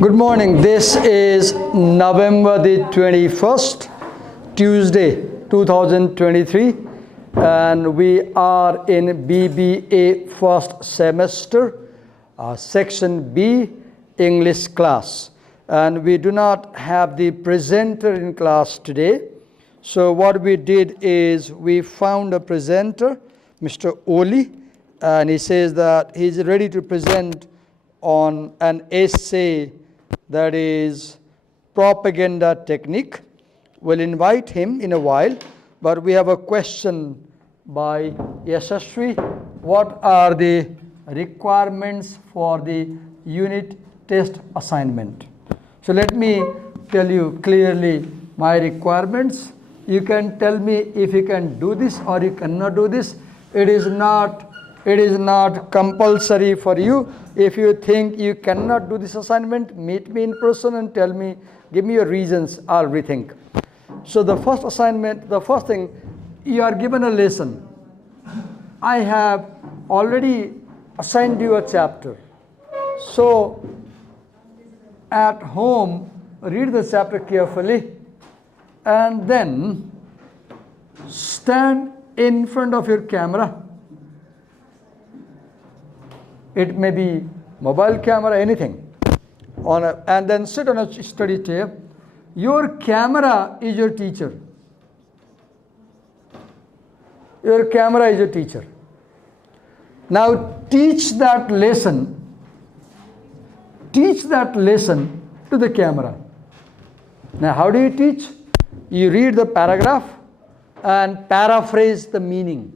Good morning. This is November the 21st, Tuesday, 2023, and we are in BBA first semester, section B, English class. And we do not have the presenter in class today. So what we did is we found a presenter, Mr. Oli, and he says that he's ready to present on an essay that is propaganda technique. We'll invite him in a while, but we have a question by Yashaswi. What are the requirements for the unit test assignment? So let me tell you clearly my requirements. You can tell me if you can do this or you cannot do this. It is not compulsory for you. If you think you cannot do this assignment, meet me in person and tell me, give me your reasons, I'll rethink. So the first assignment, the first thing, you are given a lesson. I have already assigned you a chapter. So at home, read the chapter carefully and then stand in front of your camera. It may be mobile camera, anything. And then sit on a study chair. Your camera is your teacher. Your camera is your teacher. Now teach that lesson to the camera. Now how do you teach? You read the paragraph and paraphrase the meaning,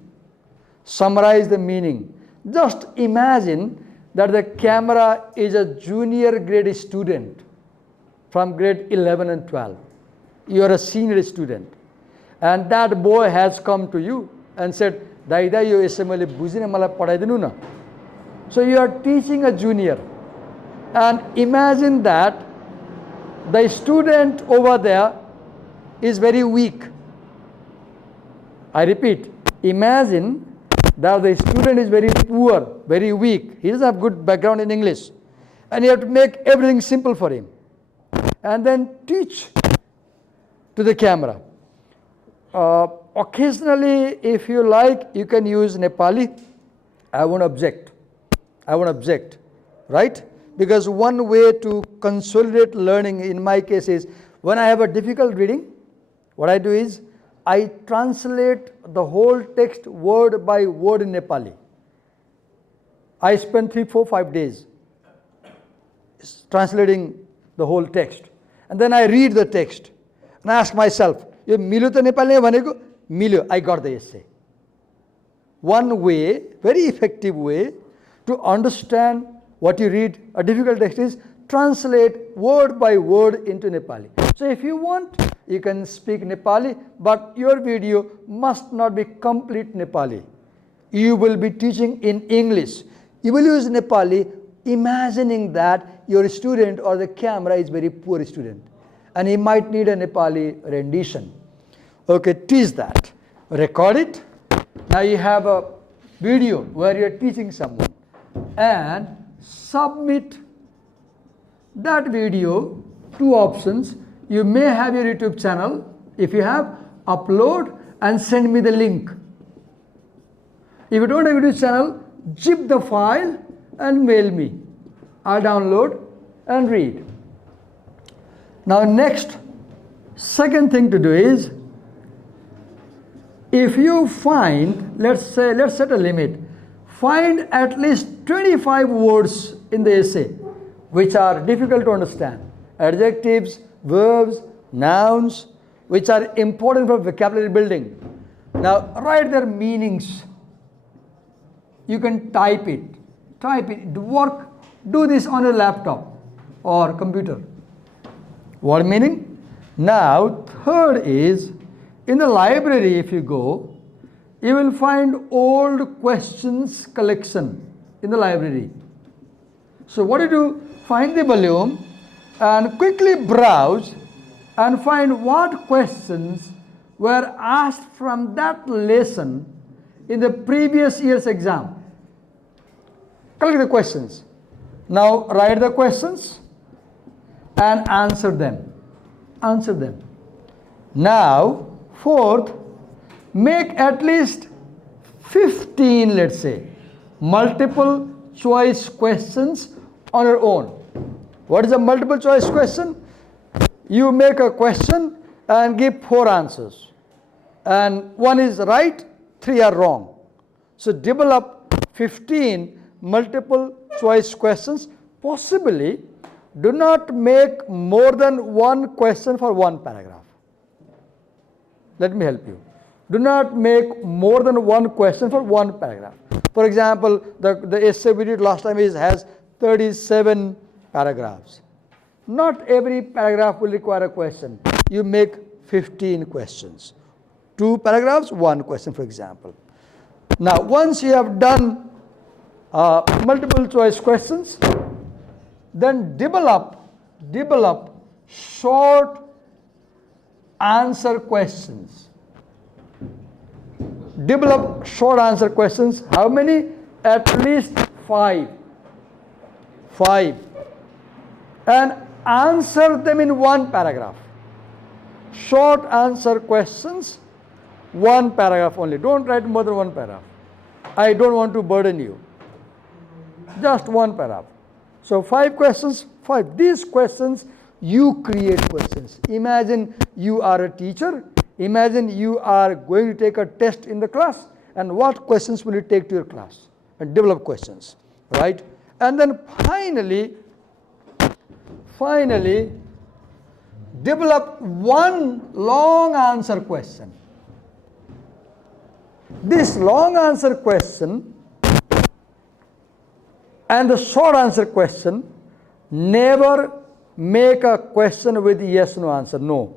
summarize the meaning. Just imagine that the camera is a junior grade student from grade 11 and 12. You are a senior student. And that boy has come to you and said, Daida, yo SML bujine mala padaidinu na. So you are teaching a junior. And imagine that the student over there is very weak. I repeat, imagine that the student is very poor, very weak. He doesn't have good background in English. And you have to make everything simple for him. And then teach to the camera. Occasionally, if you like, you can use Nepali. I won't object, right? Because one way to consolidate learning in my case is, when I have a difficult reading, what I do is, I translate the whole text word by word in Nepali. I spend 3, 4, 5 days translating the whole text. And then I read the text and I ask myself, yo milyo ta Nepali bhaneko? Milyo, I got the essay. One way, very effective way to understand what you read a difficult text is translate word by word into Nepali. So if you want, you can speak Nepali, but your video must not be complete Nepali. You will be teaching in English. You will use Nepali, imagining that your student or the camera is very poor student. And he might need a Nepali rendition. Okay, teach that. Record it. Now you have a video where you are teaching someone. And submit that video, 2 options. You may have your YouTube channel. If you have, upload and send me the link. If you don't have a YouTube channel, zip the file and mail me. I'll download and read. Now next, second thing to do is, if you find, let's set a limit, find at least 25 words in the essay which are difficult to understand. Adjectives, verbs, nouns, which are important for vocabulary building. Now write their meanings. You can type it. Do this on a laptop or computer. What meaning? Now third is, in the library if you go, you will find old questions collection in the library. So what do? Find the volume and quickly browse and find what questions were asked from that lesson in the previous year's exam. Collect the questions. Now write the questions and answer them. Answer them. Now, fourth, make at least 15, let's say, multiple choice questions on your own. What is a multiple choice question? You make a question and give 4 answers. And 1 is right, 3 are wrong. So develop 15 multiple choice questions. Possibly, do not make more than 1 question for 1 paragraph. Let me help you. Do not make more than 1 question for 1 paragraph. For example, the essay we did last time has 37 paragraphs. Not every paragraph will require a question. You make 15 questions. 2 paragraphs, 1 question, for example. Now, once you have done multiple choice questions, then develop short answer questions. Develop short answer questions. How many? At least 5. 5. And answer them in 1 paragraph. Short answer questions, 1 paragraph only. Don't write more than 1 paragraph. I don't want to burden you. Just 1 paragraph. So 5 questions, 5. These questions, you create questions. Imagine you are a teacher. Imagine you are going to take a test in the class, and what questions will you take to your class? And develop questions, right? And then finally, develop 1 long answer question. This long answer question and the short answer question, never make a question with yes, no answer. No.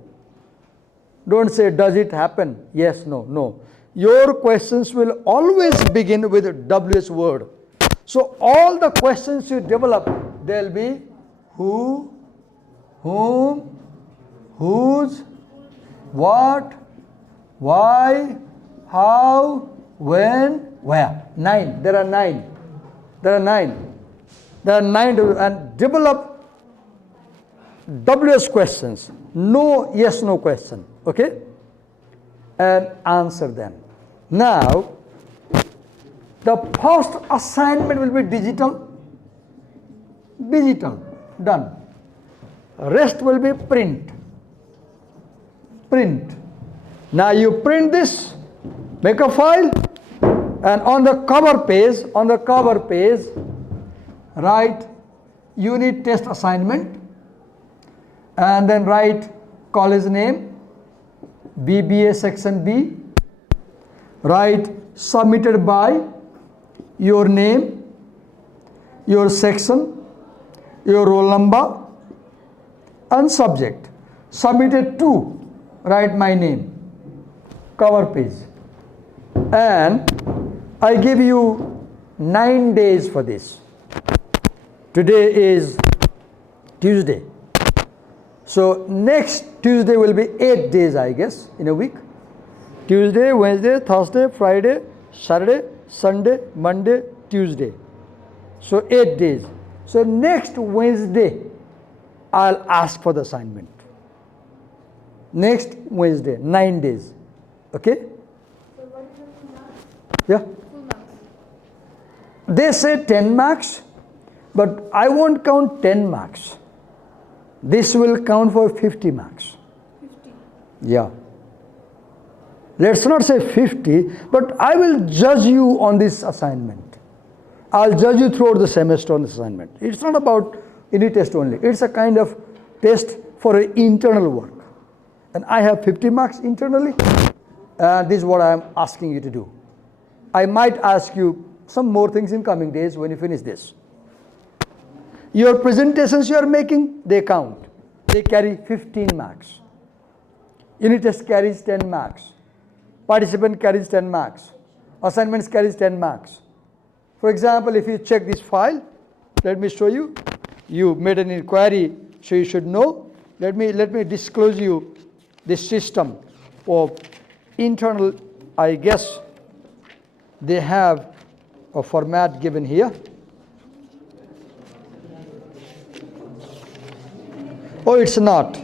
Don't say, does it happen? Yes, no, no. Your questions will always begin with a WH word. So all the questions you develop, they'll be who, whom, whose, what, why, how, when, where. 9. There are 9. There are 9. There are 9 and develop WH questions. No yes, no question. Okay? And answer them. Now, the first assignment will be digital. Digital. Done. Rest will be print. Print. Now you print this, make a file, and on the cover page, write unit test assignment, and then write college name, BBA section B, write submitted by, your name, your section, your roll number, and subject. Submitted to, write my name, cover page. And I give you 9 days for this. Today is Tuesday. So next Tuesday will be 8 days, I guess, in a week. Tuesday, Wednesday, Thursday, Friday, Saturday, Sunday, Monday, Tuesday. So 8 days. So next Wednesday, I'll ask for the assignment. Next Wednesday, 9 days. Okay? So what is the full marks? Yeah. Full marks. They say 10 marks, but I won't count 10 marks. This will count for 50 marks. 50. Yeah. Let's not say 50, but I will judge you on this assignment. I'll judge you throughout the semester on this assignment. It's not about any test only. It's a kind of test for an internal work. And I have 50 marks internally. This is what I am asking you to do. I might ask you some more things in coming days when you finish this. Your presentations you are making, they count. They carry 15 marks. Unit test carries 10 marks. Participant carries 10 marks. Assignments carries 10 marks. For example, if you check this file, let me show you. You made an inquiry, so you should know. Let me disclose you this system of internal, I guess they have a format given here. Oh, it's not.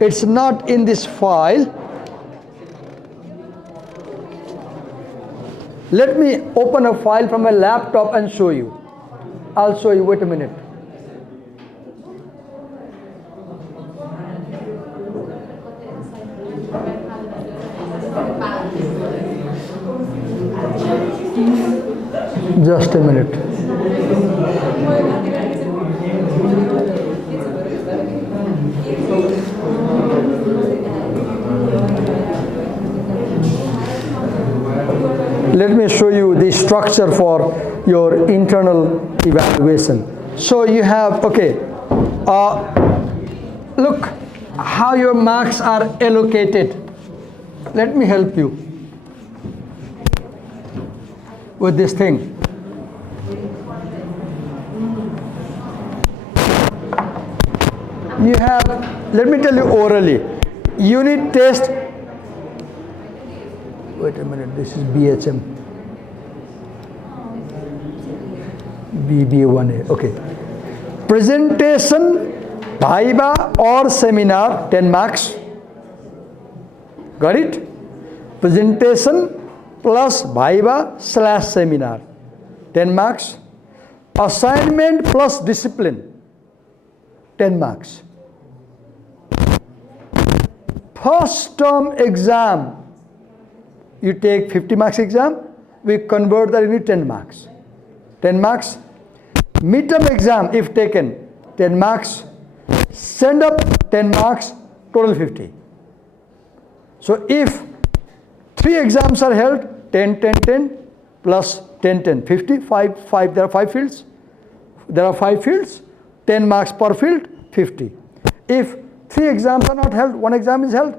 It's not in this file. Let me open a file from my laptop and show you. I'll show you. Wait a minute. Just a minute. Let me show you the structure for your internal evaluation. So you have, okay, look how your marks are allocated. Let me help you with this thing. You have, let me tell you orally, unit test. Wait a minute, this is BHM. BBA 1A, okay. Presentation, viva or seminar, 10 marks. Got it? Presentation plus viva / seminar, 10 marks. Assignment plus discipline, 10 marks. First term exam, you take 50 marks exam, we convert that into 10 marks. 10 marks. Midterm exam, if taken, 10 marks. Send up, 10 marks, total 50. So if 3 exams are held, 10, 10, 10, plus 10, 10, 50, 5, there are 5 fields. There are 5 fields, 10 marks per field, 50. If 3 exams are not held, 1 exam is held,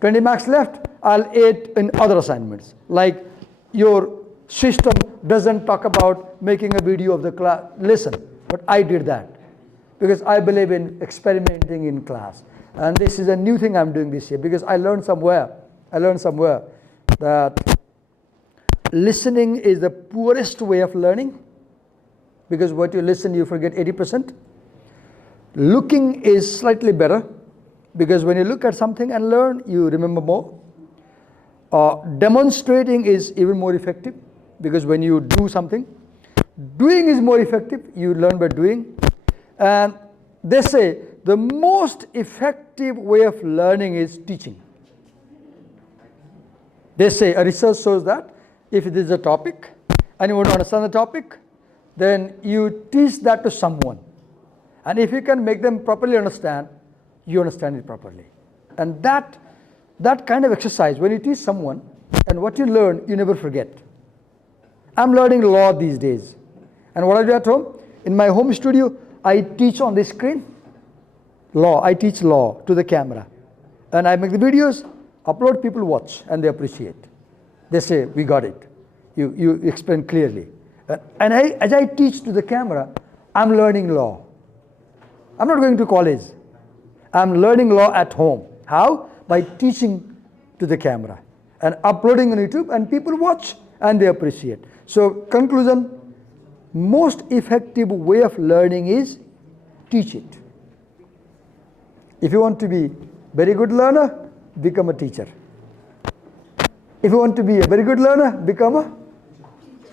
20 marks left, I'll add in other assignments. Like your system doesn't talk about making a video of the class. Listen, but I did that because I believe in experimenting in class. And this is a new thing I'm doing this year because I learned somewhere that listening is the poorest way of learning because what you listen, you forget 80%. Looking is slightly better because when you look at something and learn, you remember more. Demonstrating is even more effective because when you do something, doing is more effective. You learn by doing. And they say the most effective way of learning is teaching. They say a research shows that if it is a topic and you want to understand the topic, then you teach that to someone. And if you can make them properly understand, you understand it properly. And that kind of exercise, when you teach someone and what you learn, you never forget. I'm learning law these days. And what I do at home, in my home studio, I teach on the screen law. I teach law to the camera. And I make the videos, upload, people watch, and they appreciate. They say, we got it. You explain clearly. And as I teach to the camera, I'm learning law. I'm not going to college. I'm learning law at home. How? By teaching to the camera and uploading on YouTube, and people watch and they appreciate. So conclusion, most effective way of learning is teach it. If you want to be very good learner, become a teacher. If you want to be a very good learner, become a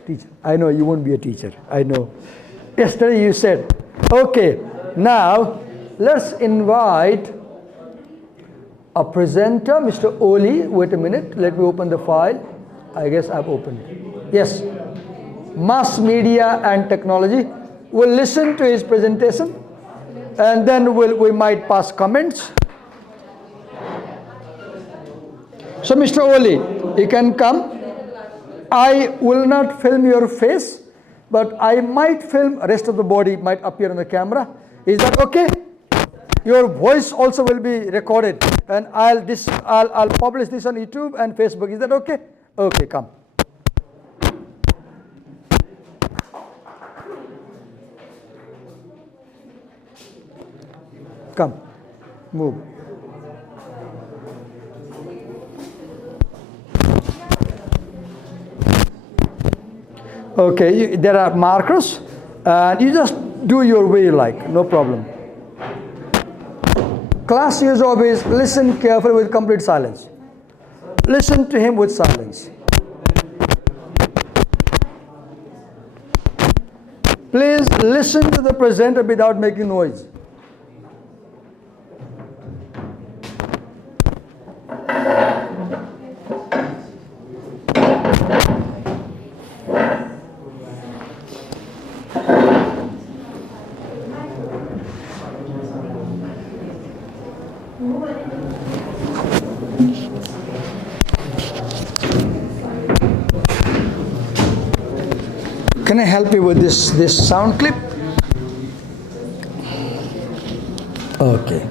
teacher. I know you won't be a teacher. I know. Yesterday you said, okay, now let's invite a presenter, Mr. Oli. Wait a minute, let me open the file. I guess I've opened. Yes. Mass media and technology. We'll listen to his presentation and then we might pass comments. So Mr. Oli, you can come. I will not film your face, but I might film rest of the body might appear on the camera. Is that okay? Your voice also will be recorded, and I'll publish this on YouTube and Facebook. Is that okay? Okay, come. Come, move. Okay, there are markers, and you just do your way you like, no problem. Class, your job is listen carefully with complete silence. Listen to him with silence. Please listen to the presenter without making noise. Can I help you with this sound clip? Okay.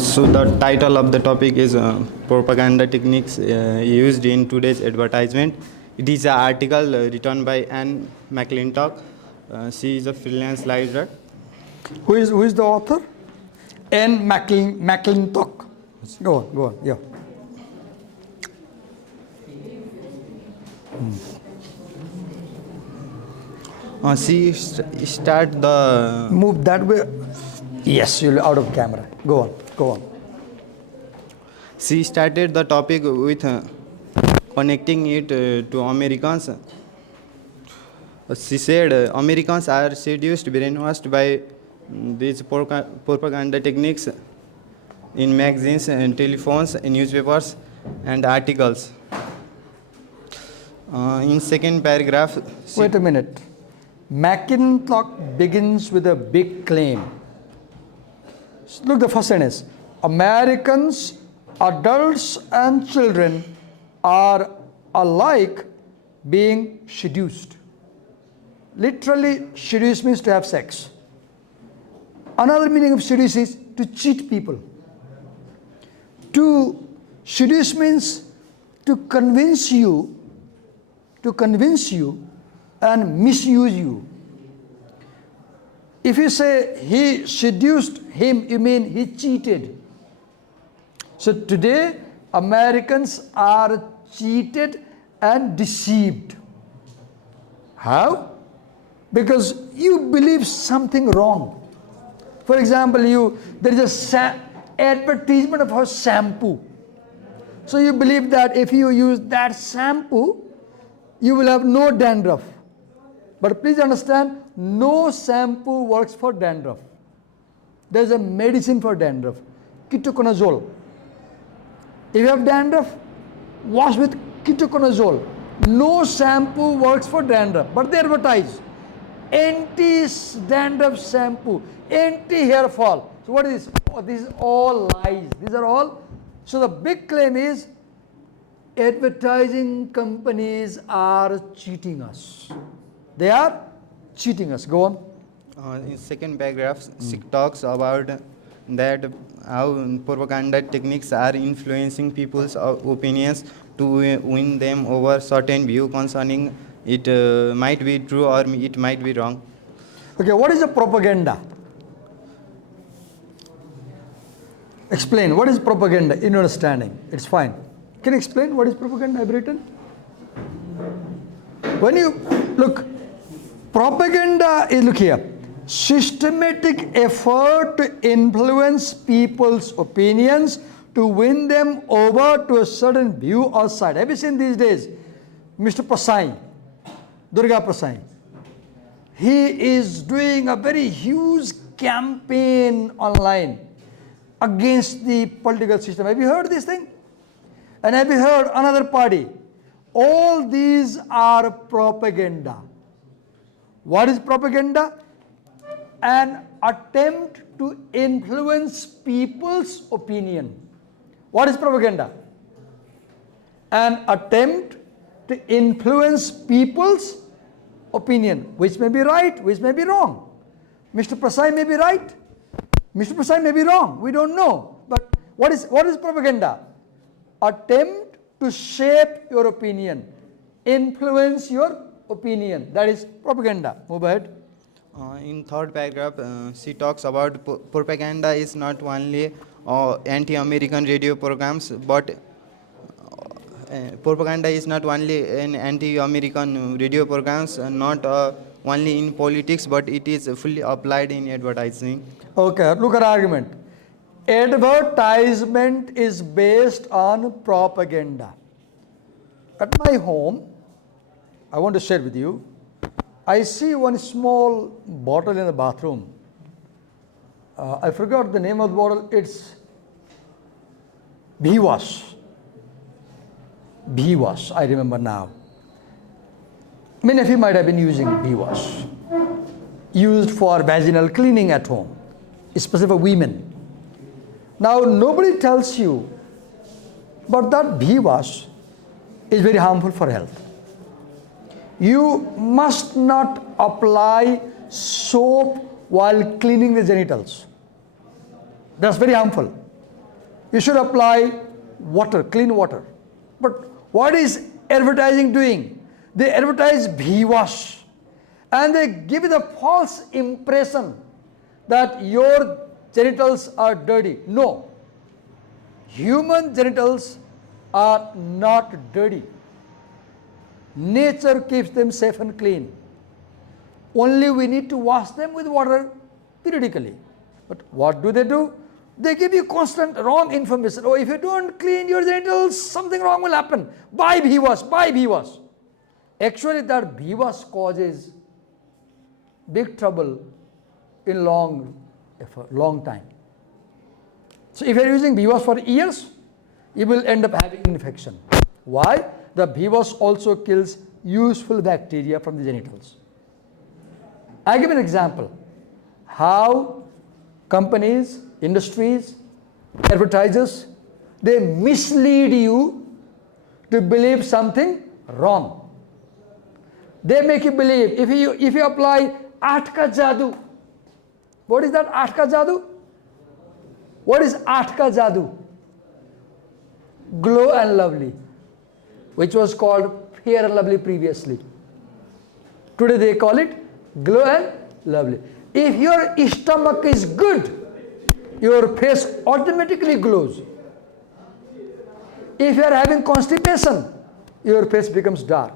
So the title of the topic is propaganda techniques used in today's advertisement. It is an article written by Anne McClintock. She is a freelance writer. Who is the author? Anne McClintock. Go on, yeah. She start the Move that way. Yes, you're out of camera. Go on. She started the topic with connecting it to Americans. She said Americans are seduced, brainwashed by these propaganda techniques in magazines and telephones, in newspapers and articles. In second paragraph, Wait a minute. McClintock begins with a big claim. Look, the first sentence. Americans, adults and children are alike being seduced. Literally, seduce means to have sex. Another meaning of seduce is to cheat people. To seduce means to convince you and misuse you. If you say he seduced him, you mean he cheated. So today, Americans are cheated and deceived. How? Because you believe something wrong. For example, there is a advertisement of a shampoo. So you believe that if you use that shampoo, you will have no dandruff. But please understand, no shampoo works for dandruff. There is a medicine for dandruff, ketoconazole. If you have dandruff, wash with ketoconazole. No shampoo works for dandruff, but they advertise anti-dandruff shampoo, anti-hair fall. So what is this? Oh, this is all lies. These are all. So the big claim is advertising companies are cheating us. They are cheating us. Go on. In second paragraph, she talks about that how propaganda techniques are influencing people's opinions to win them over certain view concerning it might be true or it might be wrong. Okay, what is a propaganda? Explain, what is propaganda in your understanding? It's fine. Can you explain what is propaganda, I've written? When you look, propaganda is, look here, systematic effort to influence people's opinions to win them over to a certain view or side. Have you seen these days Mr. Pasai, Durga Pasai? He is doing a very huge campaign online against the political system. Have you heard this thing? And have you heard another party? All these are propaganda. What is propaganda? An attempt to influence people's opinion. What is propaganda? An attempt to influence people's opinion, which may be right, which may be wrong. Mr. Prasai may be right, Mr. Prasai may be wrong, we don't know. But what is propaganda? Attempt to shape your opinion, influence your opinion. That is propaganda. Move ahead. In third paragraph, she talks about propaganda is not only anti-American radio programs, but propaganda is not only in anti-American radio programs, not only in politics, but it is fully applied in advertising. Okay, look at argument. Advertisement is based on propaganda. At my home, I want to share with you, I see one small bottle in the bathroom. I forgot the name of the bottle. It's Bhiwas. Bhiwas, I remember now. Many of you might have been using Bhiwas. Used for vaginal cleaning at home, especially for women. Now, nobody tells you, but that Bhiwas is very harmful for health. You must not apply soap while cleaning the genitals. That's very harmful. You should apply water, clean water. But what is advertising doing? They advertise Bhiwas and they give you the false impression that your genitals are dirty. No. Human genitals are not dirty. Nature keeps them safe and clean. Only we need to wash them with water periodically. But what do? They give you constant wrong information. Oh, if you don't clean your genitals, something wrong will happen. Buy Bhiwas, buy Bhiwas. Actually, that Bhiwas causes big trouble in long time. So if you are using Bhiwas for years, you will end up having infection. Why? The Bhiwas also kills useful bacteria from the genitals. I give an example. How companies, industries, advertisers, they mislead you to believe something wrong. They make you believe, if you apply Aठ का जादू, what is that Aठ का जादू? What is Aठ का जादू? Glow and Lovely, which was called Fair and Lovely previously. Today they call it Glow and Lovely. If your stomach is good, your face automatically glows. If you are having constipation, your face becomes dark.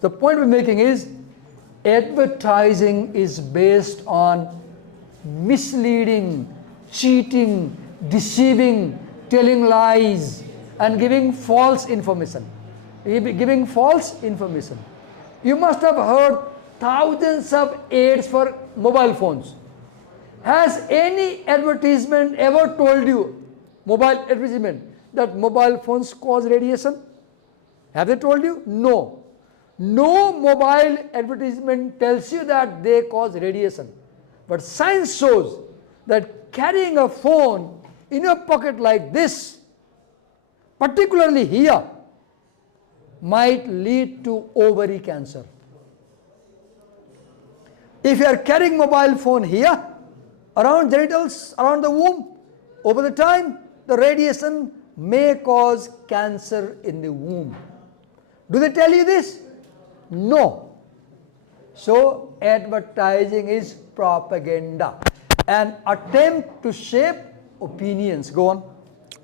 The point we're making is advertising is based on misleading, cheating, deceiving, telling lies, and giving false information. Giving false information. You must have heard thousands of ads for mobile phones. Has any advertisement ever told you, mobile advertisement, that mobile phones cause radiation? Have they told you? No. No mobile advertisement tells you that they cause radiation. But science shows that carrying a phone in your pocket like this, particularly here, might lead to ovary cancer. If you are carrying mobile phone here, around genitals, around the womb, over the time, the radiation may cause cancer in the womb. Do they tell you this? No. So advertising is propaganda, an attempt to shape opinions. Go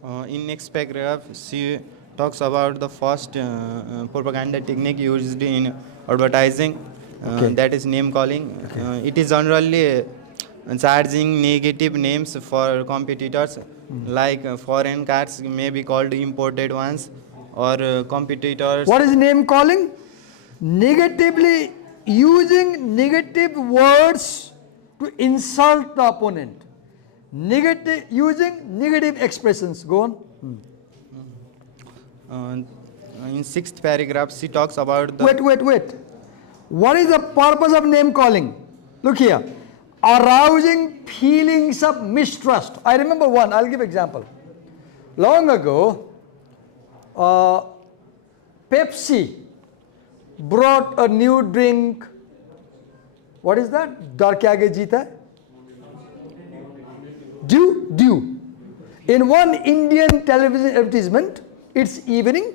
on. In next paragraph, she talks about the first propaganda technique used in advertising, that is name calling. It is generally charging negative names for competitors, like foreign cars may be called imported ones, or competitors. What is name calling? Negatively using negative words to insult the opponent. Using negative expressions. Go on. In sixth paragraph, she talks about the. Wait. What is the purpose of name calling? Look here. Arousing feelings of mistrust. I remember one. I'll give example. Long ago, Pepsi brought a new drink. What is that? Dar ke aage jeeta hai? Dew. In one Indian television advertisement, it's evening,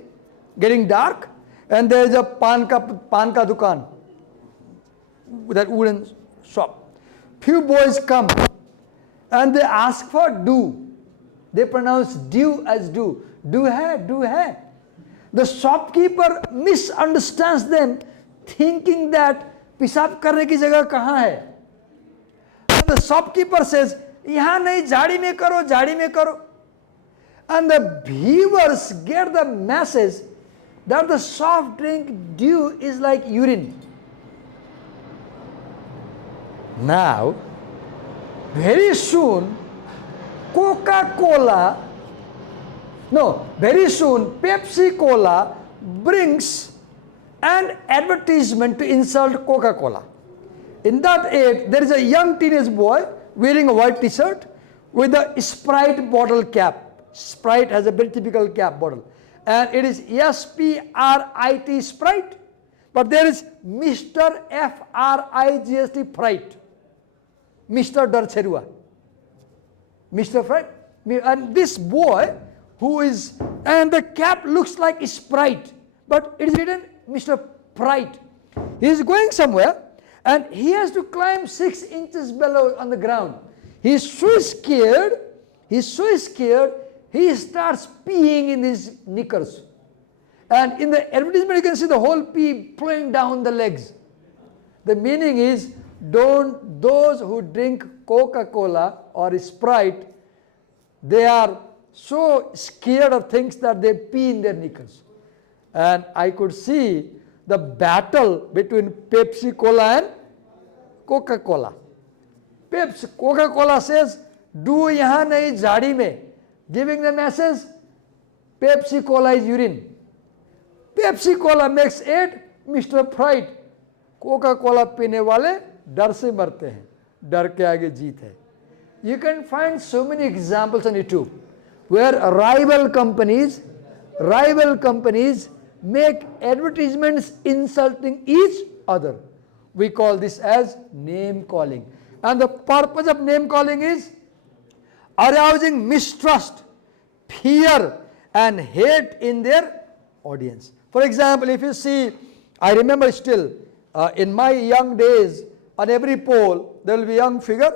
getting dark, and there is a pan ka dukan, that wooden shop. Few boys come and they ask for dew. They pronounce dew as dew. Dew hai. The shopkeeper misunderstands them, thinking that pisab karne ki jagah kahan hai. And the shopkeeper says, yahan nahi, jhadi mein karo. And the viewers get the message that the soft drink dew is like urine. Now, very soon, Pepsi Cola brings an advertisement to insult Coca-Cola. In that ad, there is a young teenage boy wearing a white t-shirt with a Sprite bottle cap. Sprite has a very typical cap bottle. And it is S-P-R-I-T Sprite. But there is Mr. F-R-I-G-S-T Fright. Mr. Darcherua. Mr. Fright. And this boy and the cap looks like Sprite. But it is written Mr. Fright. He is going somewhere and he has to climb 6 inches below on the ground. He is so scared, he starts peeing in his knickers. And in the advertisement you can see the whole pee flowing down the legs. The meaning is, those who drink Coca-Cola or Sprite, they are so scared of things that they pee in their knickers. And I could see the battle between Pepsi Cola and Coca-Cola. Coca-Cola says, do yahan nahi, jhadi mein. Giving the message, Pepsi Cola is urine. Pepsi Cola makes it Mr. Fright. Coca-Cola pine wale डर से मरते हैं, डर के आगे जीत है. You can find so many examples on YouTube where rival companies make advertisements insulting each other. We call this as name calling. And the purpose of name calling is arousing mistrust, fear and hate in their audience. For example, if you see, I remember still in my young days, on every pole there will be a young figure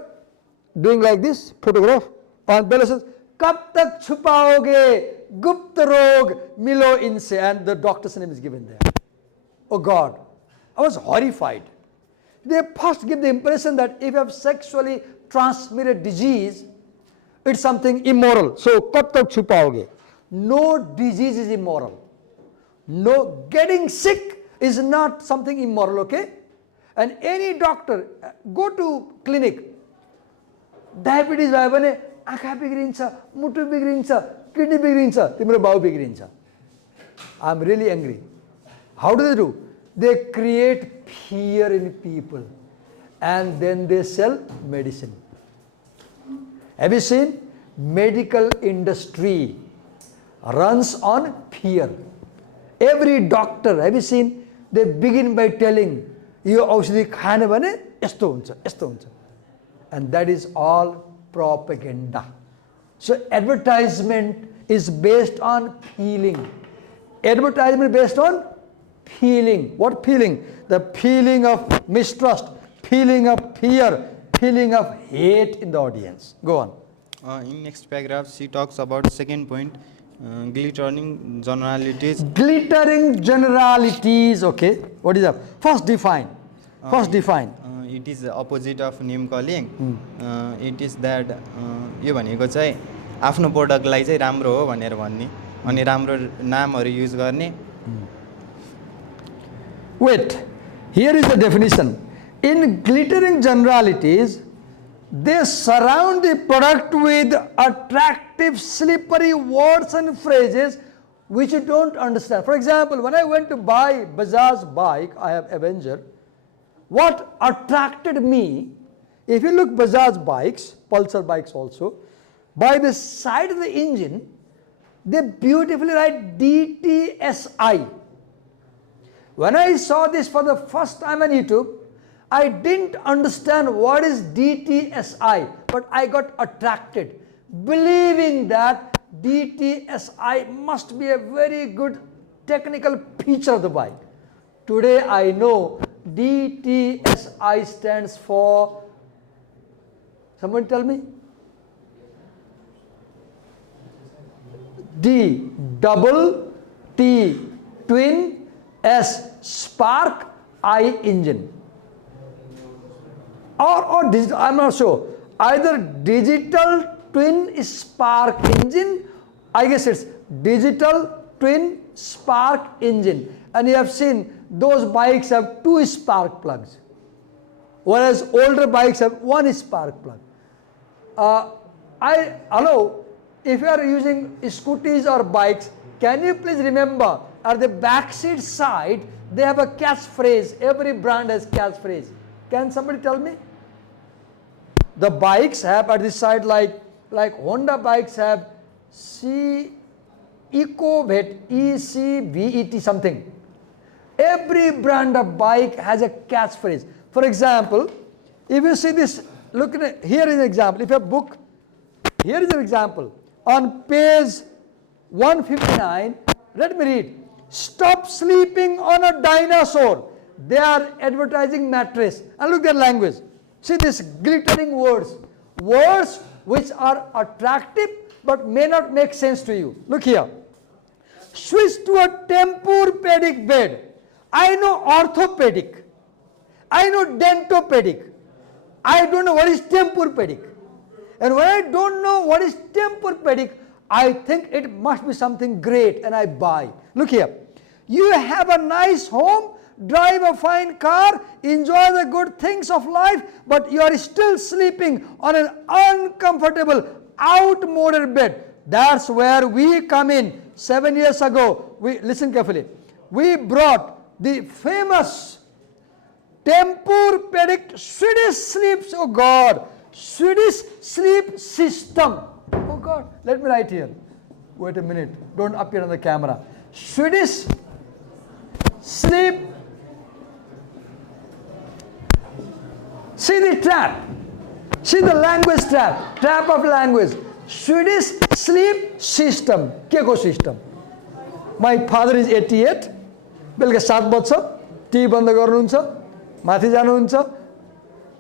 doing like this photograph, and Bella says, "Kab tak chupaoge, gupt rog milo inse," and the doctor's name is given there. Oh God, I was horrified. They first give the impression that if you have sexually transmitted disease, it's something immoral. So, kab tak chupaoge. No disease is immoral. No, getting sick is not something immoral, okay? And any doctor, go to clinic, diabetes भयो भने आँखा बिग्रिन्छ, मुटु बिग्रिन्छ, kidney बिग्रिन्छ, तिम्रो बाउ बिग्रिन्छ. I am really angry. How do they do? They create fear in people and then they sell medicine. Have you seen? Medical industry runs on fear. Every doctor, have you seen? They begin by telling, यो औषधि खाने भने यस्तो हुन्छ, यस्तो हुन्छ. And that is all propaganda. So advertisement is based on feeling. Advertisement based on feeling. What feeling? The feeling of mistrust, feeling of fear, feeling of hate in the audience. Go on. In next paragraph, she talks about second point, glittering generalities. Glittering generalities, okay. What is that? First define. It is the opposite of name calling. It is that यो भनेको चाहिँ आफ्नो प्रोडक्टलाई चाहिँ राम्रो हो भनेर भन्ने अनि राम्रो नामहरू युज गर्ने. Wait, here is the definition. In glittering generalities, they surround the product with attractive, slippery words and phrases which you don't understand. For example, when I went to buy Bajaj bike, I have Avenger. What attracted me, if you look Bajaj bikes, Pulsar bikes also, by the side of the engine, they beautifully write DTSI. When I saw this for the first time on YouTube, I didn't understand what is DTSI, but I got attracted, believing that DTSI must be a very good technical feature of the bike. Today I know DTSI stands for, someone tell me? D double T twin S spark I engine. Or digital, I'm not sure. Either digital twin spark engine, I guess it's digital twin spark engine. And you have seen those bikes have 2 spark plugs, whereas older bikes have 1 spark plug. Hello, if you are using scooters or bikes, can you please remember at the back seat side they have a catchphrase. Every brand has catchphrase. Can somebody tell me? The bikes have at this side, like Honda bikes have EcoVet, ECVET something. Every brand of bike has a catchphrase. For example, if you see this, look at it, here is an example. If you have a book, here is an example. On page 159, let me read. Stop sleeping on a dinosaur. They are advertising mattress. And look at their language. See this glittering words. Words which are attractive but may not make sense to you. Look here. Switch to a tempur-pedic bed. I know orthopedic. I know dentopedic. I don't know what is tempur-pedic. And when I don't know what is tempur-pedic, I think it must be something great and I buy. Look here. You have a nice home, drive a fine car, enjoy the good things of life, but you are still sleeping on an uncomfortable, outmoded bed. That's where we come in. 7 years ago, listen carefully, we brought the famous Tempur-Pedic Swedish sleeps, oh God, Swedish sleep system. Oh God, let me write here. Wait a minute, don't appear on the camera. Swedish sleep. See the trap. See the language trap. Trap of language. Swedish sleep system. के को system? My father is 88. बेलुका 7 बज्छ TV बन्द गर्नुहुन्छ, माथि जानुहुन्छ,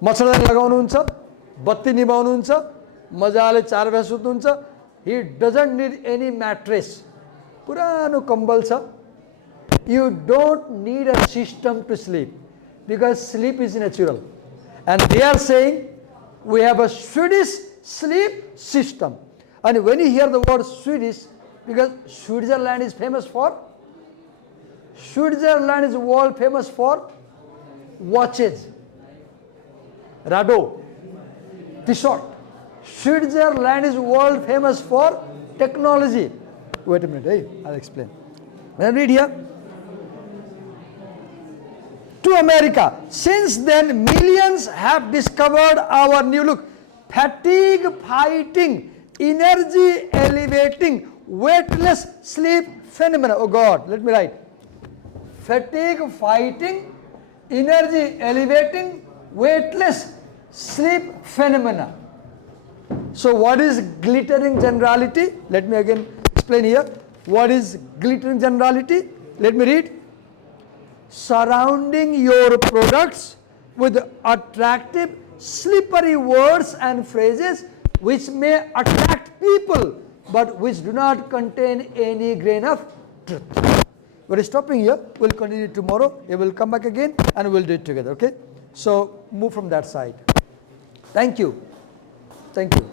मच्छरदानी लगाउनुहुन्छ, बत्ती निभाउनुहुन्छ, मजाले 4 बजे सुत्नुहुन्छ. He doesn't need any mattress. पुरानो कम्बल छ. You don't need a system to sleep because sleep is natural. And they are saying we have a Swedish sleep system. And when you hear the word Swedish, because Switzerland is famous for, Switzerland is world famous for watches, Rado, Tissot. Switzerland is world famous for technology. Wait a minute, hey, I'll explain. When I read here, to America. Since then, millions have discovered our new look. Fatigue fighting, energy elevating, weightless sleep phenomena. Oh God, let me write. Fatigue fighting, energy elevating, weightless sleep phenomena. So what is glittering generality? Let me again explain here. What is glittering generality? Let me read. Surrounding your products with attractive, slippery words and phrases which may attract people but which do not contain any grain of truth. We're stopping here. We'll continue tomorrow. We will come back again and we'll do it together. Okay? So move from that side. Thank you. Thank you.